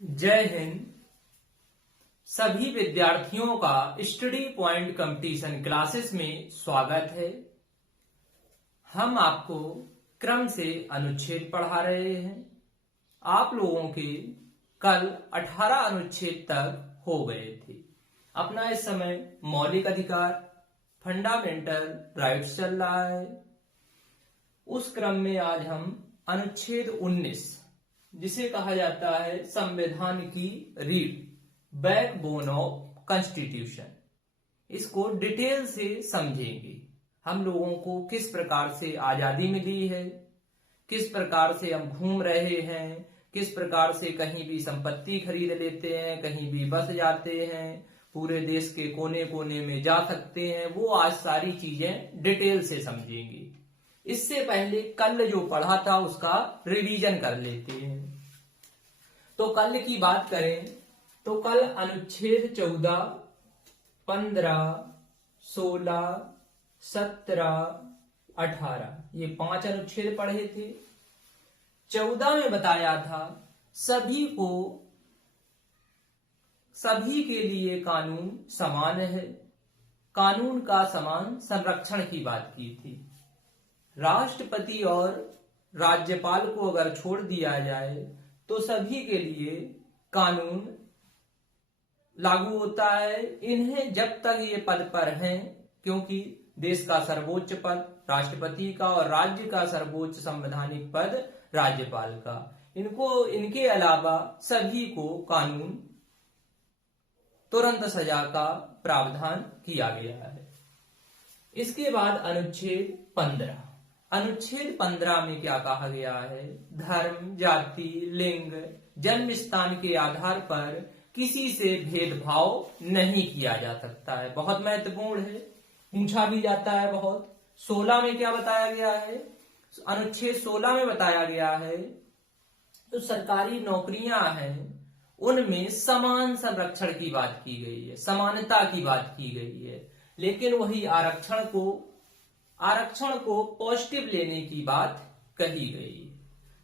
जय हिंद। सभी विद्यार्थियों का स्टडी पॉइंट कंपटीशन क्लासेस में स्वागत है। हम आपको क्रम से अनुच्छेद पढ़ा रहे हैं। आप लोगों के कल 18 अनुच्छेद तक हो गए थे। अपना इस समय मौलिक अधिकार फंडामेंटल राइट्स चल रहा है। उस क्रम में आज हम अनुच्छेद 19 जिसे कहा जाता है संविधान की रीढ़, बैकबोन ऑफ कॉन्स्टिट्यूशन, इसको डिटेल से समझेंगे। हम लोगों को किस प्रकार से आजादी मिली है, किस प्रकार से हम घूम रहे हैं, किस प्रकार से कहीं भी संपत्ति खरीद लेते हैं, कहीं भी बस जाते हैं, पूरे देश के कोने कोने में जा सकते हैं, वो आज सारी चीजें डिटेल से समझेंगे। इससे पहले कल जो पढ़ा था उसका रिवीजन कर लेते हैं। तो कल की बात करें तो कल अनुच्छेद 14, 15, 16, 17, 18 ये 5 अनुच्छेद पढ़े थे। 14 में बताया था सभी के लिए कानून समान है, कानून का समान संरक्षण की बात की थी। राष्ट्रपति और राज्यपाल को अगर छोड़ दिया जाए तो सभी के लिए कानून लागू होता है। इन्हें जब तक ये पद पर हैं, क्योंकि देश का सर्वोच्च पद राष्ट्रपति का और राज्य का सर्वोच्च संवैधानिक पद राज्यपाल का, इनके अलावा सभी को कानून तुरंत सजा का प्रावधान किया गया है। इसके बाद अनुच्छेद 15। अनुच्छेद 15 में क्या कहा गया है? धर्म, जाति, लिंग, जन्म स्थान के आधार पर किसी से भेदभाव नहीं किया जा सकता है। बहुत महत्वपूर्ण है, पूछा भी जाता है बहुत। 16 में क्या बताया गया है? अनुच्छेद 16 में बताया गया है तो सरकारी नौकरियां हैं उनमें समान संरक्षण की बात की गई है, समानता की बात की गई है। लेकिन वही आरक्षण को पॉजिटिव लेने की बात कही गई।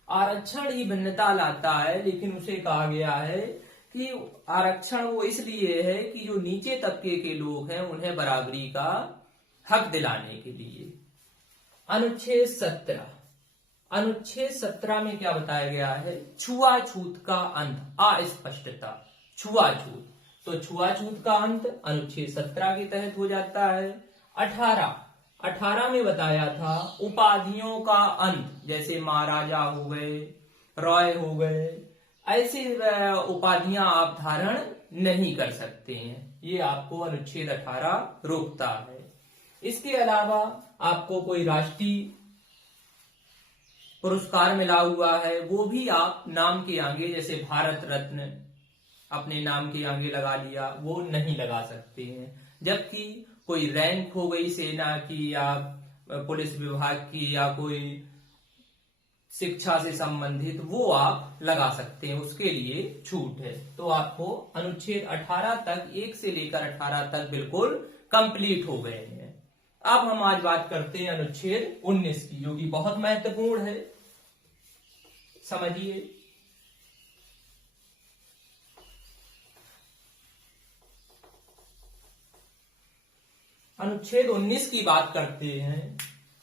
आरक्षण ही भिन्नता लाता है, लेकिन उसे कहा गया है कि आरक्षण वो इसलिए है कि जो नीचे तबके के लोग हैं उन्हें बराबरी का हक दिलाने के लिए। अनुच्छेद 17। अनुच्छेद 17 में क्या बताया गया है? छुआछूत का अंत, अस्पष्टता, छुआछूत। तो छुआछूत का अंत अनुच्छेद 17 के तहत हो जाता है। 18 में बताया था उपाधियों का अंत, जैसे महाराजा हो गए, रॉय हो गए, ऐसी उपाधियां आप धारण नहीं कर सकते हैं। ये आपको अनुच्छेद 18 रोकता है। इसके अलावा आपको कोई राष्ट्रीय पुरस्कार मिला हुआ है, वो भी आप नाम के आगे, जैसे भारत रत्न अपने नाम के आगे लगा लिया, वो नहीं लगा सकते हैं। जबकि कोई रैंक हो गई सेना की या पुलिस विभाग की या कोई शिक्षा से संबंधित, वो आप लगा सकते हैं, उसके लिए छूट है। तो आपको अनुच्छेद 18 तक, 1 से लेकर 18 तक बिल्कुल कंप्लीट हो गए हैं। अब हम आज बात करते हैं अनुच्छेद 19 की, जो कि बहुत महत्वपूर्ण है। समझिए, अनुच्छेद 19 की बात करते हैं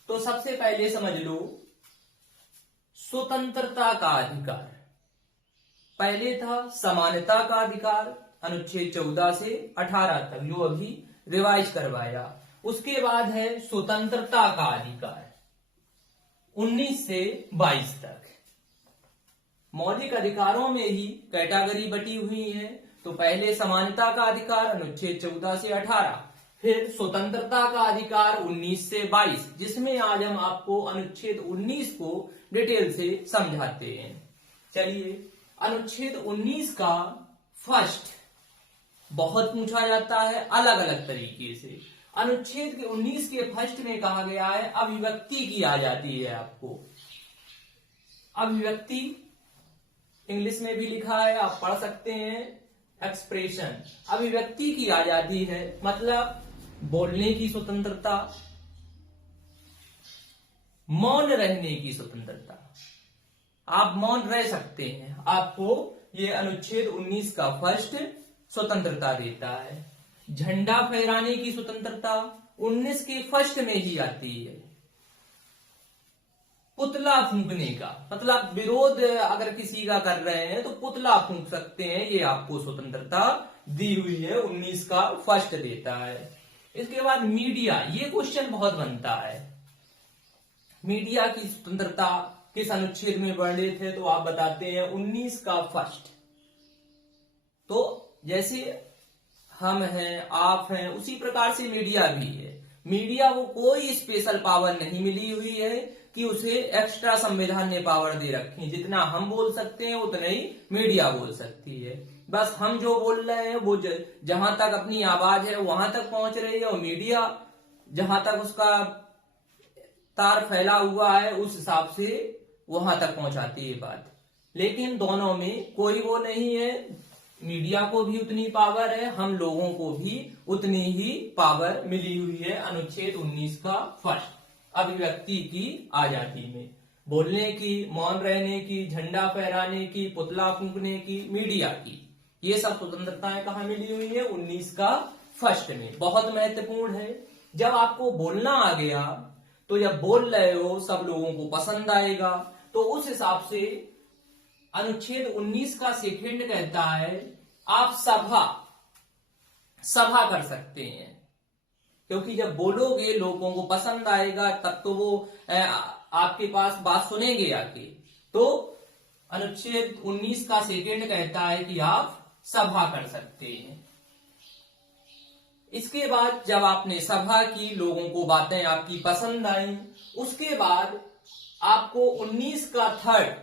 तो सबसे पहले समझ लो स्वतंत्रता का अधिकार। पहले था समानता का अधिकार, अनुच्छेद 14 से 18 तक, जो अभी रिवाइज करवाया। उसके बाद है स्वतंत्रता का अधिकार 19 से 22 तक। मौलिक अधिकारों में ही कैटेगरी बटी हुई है। तो पहले समानता का अधिकार अनुच्छेद 14 से 18, फिर स्वतंत्रता का अधिकार 19 से 22, जिसमें आज हम आपको अनुच्छेद 19 को डिटेल से समझाते हैं। चलिए, अनुच्छेद 19 का फर्स्ट बहुत पूछा जाता है अलग अलग तरीके से। अनुच्छेद के 19 के फर्स्ट में कहा गया है अभिव्यक्ति की आजादी है। आपको अभिव्यक्ति इंग्लिश में भी लिखा है, आप पढ़ सकते हैं, एक्सप्रेशन। अभिव्यक्ति की आजादी है, मतलब बोलने की स्वतंत्रता, मौन रहने की स्वतंत्रता। आप मौन रह सकते हैं, आपको ये अनुच्छेद 19 का फर्स्ट स्वतंत्रता देता है। झंडा फहराने की स्वतंत्रता 19 के फर्स्ट में ही आती है। पुतला फूंकने का मतलब विरोध अगर किसी का कर रहे हैं तो पुतला फूंक सकते हैं, ये आपको स्वतंत्रता दी हुई है, 19 का फर्स्ट देता है। इसके बाद मीडिया, ये क्वेश्चन बहुत बनता है, मीडिया की स्वतंत्रता किस अनुच्छेद में वर्णित है, तो आप बताते हैं 19 का फर्स्ट। तो जैसे हम हैं, आप हैं, उसी प्रकार से मीडिया भी है। मीडिया को कोई स्पेशल पावर नहीं मिली हुई है कि उसे एक्स्ट्रा संविधान ने पावर दे रखी है। जितना हम बोल सकते हैं उतना ही मीडिया बोल सकती है। बस हम जो बोल रहे हैं वो जहां तक अपनी आवाज है वहां तक पहुंच रही है, और मीडिया जहां तक उसका तार फैला हुआ है उस हिसाब से वहां तक पहुंचाती है बात। लेकिन दोनों में कोई वो नहीं है, मीडिया को भी उतनी पावर है, हम लोगों को भी उतनी ही पावर मिली हुई है अनुच्छेद 19 का फर्स्ट। अभिव्यक्ति की आजादी में बोलने की, मौन रहने की, झंडा फहराने की, पुतला फूंकने की, मीडिया की, ये सब स्वतंत्रताएं कहाँ मिली हुई है? 19 का फर्स्ट में। बहुत महत्वपूर्ण है। जब आपको बोलना आ गया तो जब बोल रहे हो सब लोगों को पसंद आएगा, तो उस हिसाब से अनुच्छेद 19 का सेकंड कहता है आप सभा कर सकते हैं, क्योंकि जब बोलोगे लोगों को पसंद आएगा तब तो वो आपके पास बात सुनेंगे आके। तो अनुच्छेद 19 का सेकंड कहता है कि आप सभा कर सकते हैं। इसके बाद जब आपने सभा की, लोगों को बातें आपकी पसंद आई, उसके बाद आपको 19 का थर्ड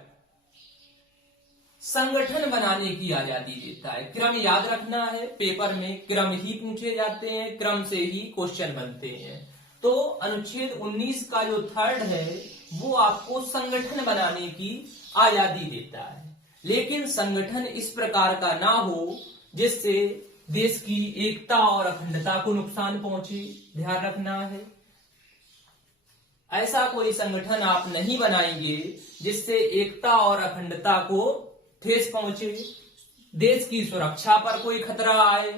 संगठन बनाने की आजादी देता है। क्रम याद रखना है, पेपर में क्रम ही पूछे जाते हैं, क्रम से ही क्वेश्चन बनते हैं। तो अनुच्छेद 19 का जो थर्ड है वो आपको संगठन बनाने की आजादी देता है, लेकिन संगठन इस प्रकार का ना हो जिससे देश की एकता और अखंडता को नुकसान पहुंचे, ध्यान रखना है। ऐसा कोई संगठन आप नहीं बनाएंगे जिससे एकता और अखंडता को ठेस पहुंचे, देश की सुरक्षा पर कोई खतरा आए,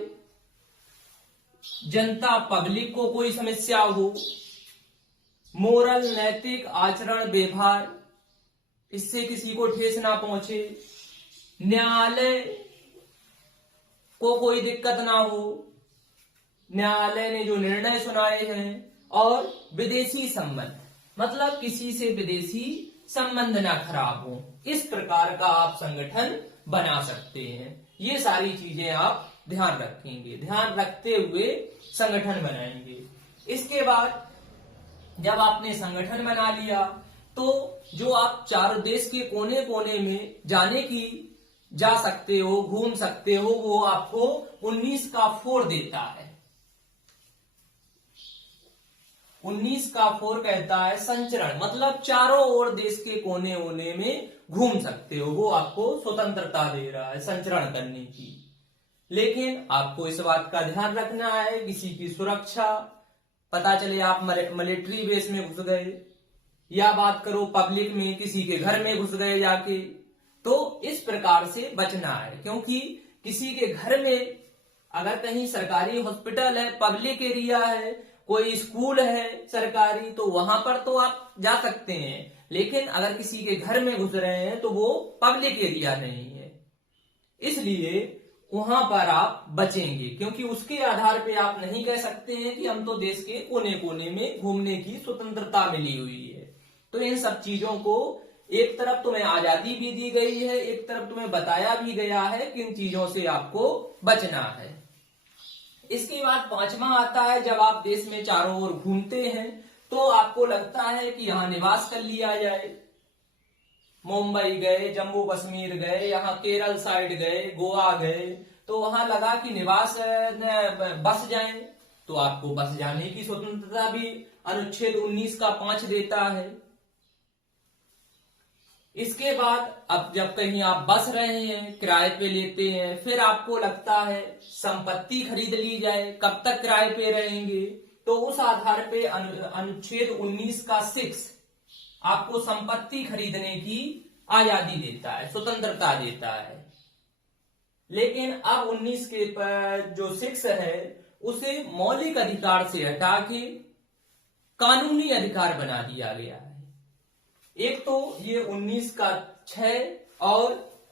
जनता पब्लिक को कोई समस्या हो, मोरल नैतिक आचरण व्यवहार इससे किसी को ठेस ना पहुंचे, न्यायालय को कोई दिक्कत ना हो, न्यायालय ने जो निर्णय सुनाए हैं, और विदेशी संबंध मतलब किसी से विदेशी संबंध ना खराब हो, इस प्रकार का आप संगठन बना सकते हैं। ये सारी चीजें आप ध्यान रखेंगे, ध्यान रखते हुए संगठन बनाएंगे। इसके बाद जब आपने संगठन बना लिया तो जो आप चारों देश के कोने कोने में जा सकते हो, घूम सकते हो, वो आपको 19 का 4 देता है। 19 का 4 कहता है संचरण, मतलब चारों ओर देश के कोने कोने में घूम सकते हो, वो आपको स्वतंत्रता दे रहा है संचरण करने की। लेकिन आपको इस बात का ध्यान रखना है, किसी की सुरक्षा, पता चले आप मिलिट्री बेस में घुस गए, या बात करो पब्लिक में किसी के घर में घुस गए जाके, तो इस प्रकार से बचना है। क्योंकि किसी के घर में अगर कहीं सरकारी हॉस्पिटल है, पब्लिक एरिया है, कोई स्कूल है सरकारी, तो वहां पर तो आप जा सकते हैं, लेकिन अगर किसी के घर में घुस रहे हैं तो वो पब्लिक एरिया नहीं है, इसलिए वहां पर आप बचेंगे। क्योंकि उसके आधार पे आप नहीं कह सकते हैं कि हम तो देश के कोने कोने में घूमने की स्वतंत्रता मिली हुई है। तो इन सब चीजों को एक तरफ तुम्हें आजादी भी दी गई है, एक तरफ तुम्हें बताया भी गया है कि इन चीजों से आपको बचना है। इसके बाद पांचवा आता है, जब आप देश में चारों ओर घूमते हैं तो आपको लगता है कि यहाँ निवास कर लिया जाए। मुंबई गए, जम्मू कश्मीर गए, यहाँ केरल साइड गए, गोवा गए, तो वहां लगा कि निवास बस जाएं, तो आपको बस जाने की स्वतंत्रता भी अनुच्छेद 19 का 5 देता है। इसके बाद अब जब कहीं आप बस रहे हैं, किराए पे लेते हैं, फिर आपको लगता है संपत्ति खरीद ली जाए, कब तक किराए पे रहेंगे, तो उस आधार पे अनुच्छेद 19 का 6 आपको संपत्ति खरीदने की आजादी देता है, स्वतंत्रता देता है। लेकिन अब 19 के जो 6 है उसे मौलिक अधिकार से हटा के कानूनी अधिकार बना दिया गया है। एक तो ये 19 का 6 और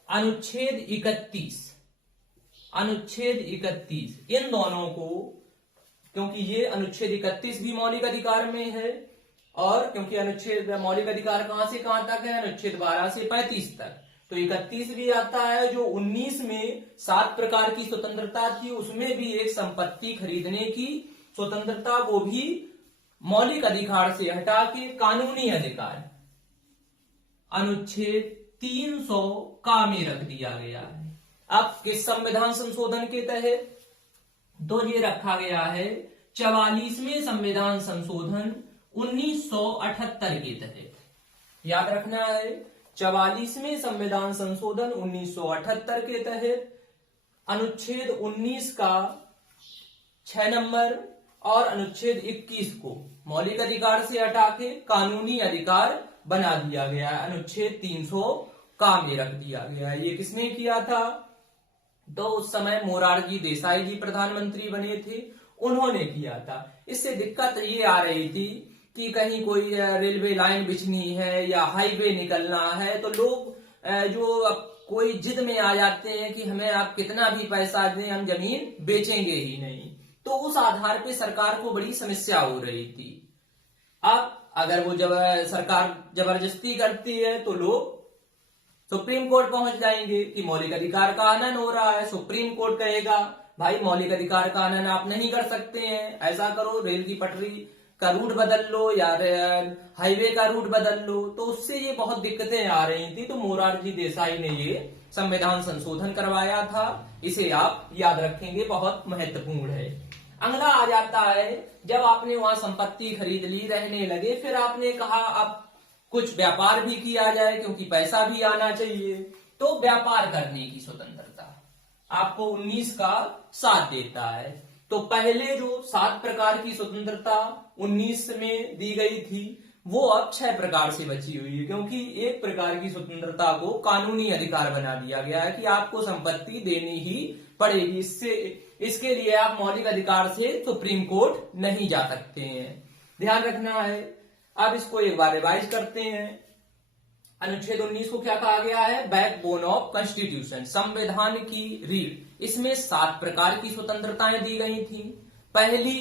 अनुच्छेद 31 इन दोनों को, क्योंकि ये अनुच्छेद 31 भी मौलिक अधिकार में है, और क्योंकि अनुच्छेद मौलिक अधिकार कहां से कहां तक है, अनुच्छेद 12 से 35 तक, तो 31 भी आता है। जो 19 में 7 प्रकार की स्वतंत्रता थी उसमें भी एक संपत्ति खरीदने की स्वतंत्रता, वो भी मौलिक अधिकार से हटा के कानूनी अधिकार अनुच्छेद 300 का में रख दिया गया है। अब किस संविधान संशोधन के तहत, तो ये रखा गया है 44वें संविधान संशोधन 1978 के तहत। याद रखना है 44वें संविधान संशोधन 1978 के तहत अनुच्छेद 19 का 6 नंबर और अनुच्छेद 21 को मौलिक अधिकार से हटा के कानूनी अधिकार बना दिया गया है, अनुच्छेद 300 का में रख दिया गया है। ये किसने किया था, तो उस समय मोरारजी देसाई जी प्रधानमंत्री बने थे, उन्होंने किया था। इससे दिक्कत ये आ रही थी कि कहीं कोई रेलवे लाइन बिछनी है या हाईवे निकलना है तो लोग जो कोई जिद में आ जाते हैं कि हमें आप कितना भी पैसा दें हम जमीन बेचेंगे ही नहीं, तो उस आधार पे सरकार को बड़ी समस्या हो रही थी। अब अगर वो जब सरकार जबरदस्ती करती है तो लोग सुप्रीम कोर्ट पहुंच जाएंगे कि मौलिक अधिकार का हनन हो रहा है। सुप्रीम कोर्ट कहेगा भाई मौलिक अधिकार का हनन आप नहीं कर सकते हैं, ऐसा करो रेल की पटरी का रूट बदल लो या हाईवे का रूट बदल लो। तो उससे ये बहुत दिक्कतें आ रही थी, तो मोरारजी देसाई ने ये संविधान संशोधन करवाया था। इसे आप याद रखेंगे, बहुत महत्वपूर्ण है। अगला आ जाता है जब आपने वहां संपत्ति खरीद ली, रहने लगे, फिर आपने कहा अब कुछ व्यापार भी किया जाए क्योंकि पैसा भी आना चाहिए, तो व्यापार करने की स्वतंत्रता आपको 19 का साथ देता है। तो पहले जो 7 प्रकार की स्वतंत्रता 19 में दी गई थी वो अब 6 प्रकार से बची हुई है, क्योंकि एक प्रकार की स्वतंत्रता को कानूनी अधिकार बना दिया गया है कि आपको संपत्ति देनी ही पड़ेगी। इसके लिए आप मौलिक अधिकार से सुप्रीम कोर्ट नहीं जा सकते हैं, ध्यान रखना है। अब इसको एक बार रिवाइज करते हैं। अनुच्छेद 19 को क्या कहा गया है, बैकबोन ऑफ कॉन्स्टिट्यूशन, संविधान की रीढ़। इसमें 7 प्रकार की स्वतंत्रताएं दी गई थी। पहली,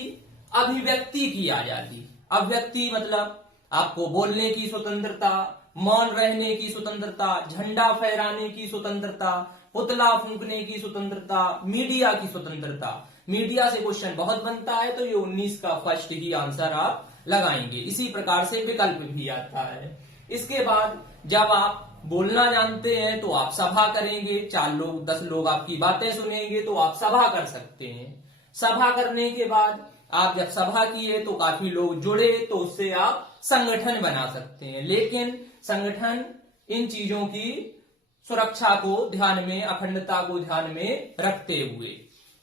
अभिव्यक्ति की आजादी। अभिव्यक्ति मतलब आपको बोलने की स्वतंत्रता, मौन रहने की स्वतंत्रता, झंडा फहराने की स्वतंत्रता, पुतला फूंकने की स्वतंत्रता, मीडिया की स्वतंत्रता। मीडिया से क्वेश्चन बहुत बनता है, तो ये 19 का फर्स्ट ही आंसर आप लगाएंगे। इसी प्रकार से विकल्प भी आता है। इसके बाद जब आप बोलना जानते हैं तो आप सभा करेंगे, 4 लोग 10 लोग आपकी बातें सुनेंगे तो आप सभा कर सकते हैं। सभा करने के बाद आप जब सभा किए तो काफी लोग जुड़े तो उससे आप संगठन बना सकते हैं, लेकिन संगठन इन चीजों की सुरक्षा को ध्यान में, अखंडता को ध्यान में रखते हुए।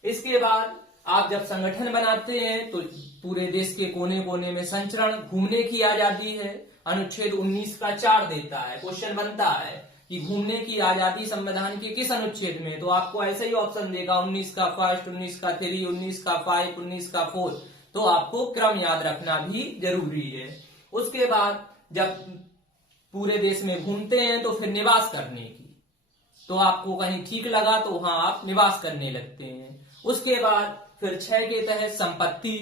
इसके बाद आप जब संगठन बनाते हैं तो पूरे देश के कोने कोने में संचरण, घूमने की आजादी है। अनुच्छेद 19 का 4 देता है। क्वेश्चन बनता है कि घूमने की आजादी संविधान के किस अनुच्छेद में, तो आपको ऐसे ही ऑप्शन देगा 19 का फर्स्ट, 19 का 3, 19 का 5, 19 का 4। तो आपको क्रम याद रखना भी जरूरी है। उसके बाद जब पूरे देश में घूमते हैं तो फिर निवास करने की, तो आपको कहीं ठीक लगा तो वहां आप निवास करने लगते हैं। उसके बाद फिर 6 के तहत संपत्ति,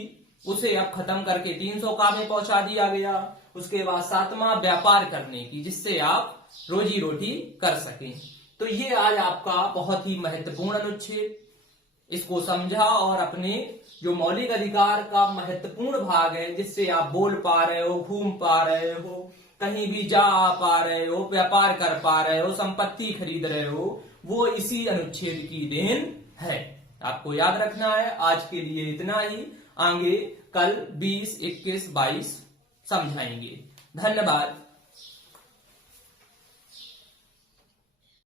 उसे अब खत्म करके 300 का में पहुंचा दिया गया। उसके बाद 7वां व्यापार करने की, जिससे आप रोजी रोटी कर सकें। तो ये आज आपका बहुत ही महत्वपूर्ण अनुच्छेद, इसको समझा और अपने जो मौलिक अधिकार का महत्वपूर्ण भाग है, जिससे आप बोल पा रहे हो, घूम पा रहे हो, कहीं भी जा पा रहे हो, व्यापार कर पा रहे हो, संपत्ति खरीद रहे हो, वो इसी अनुच्छेद की देन है। आपको याद रखना है। आज के लिए इतना ही, आगे कल 20, 21, 22 समझाएंगे। धन्यवाद।